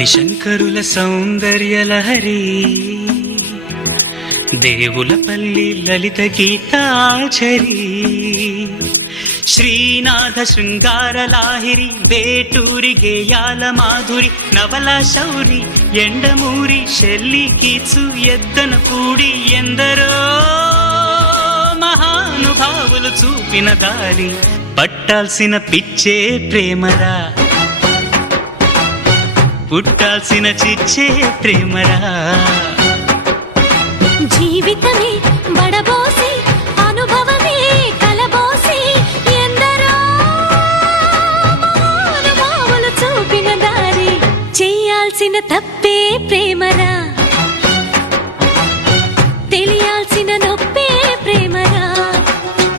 ఆదిశంకరుల సౌందర్యలహరి దేవులపల్లి లలిత గీతాచరి శ్రీనాథ శృంగార లాహిరి వేటూరి గేయాల మాధురి నవల శౌరి ఎండమూరి షెల్లి కీచు ఎద్దన పూడి ఎందరో మహానుభావులు చూపిన దారి పట్టాల్సిన పిచ్చే ప్రేమరా, పుట్టాల్సిన చిచ్చే ప్రేమరా. జీవితమే బడబోసి అనుభవమే కలబోసి ఎందరో మహానుభావులు చూపిన దారి చేయాల్సిన తప్పే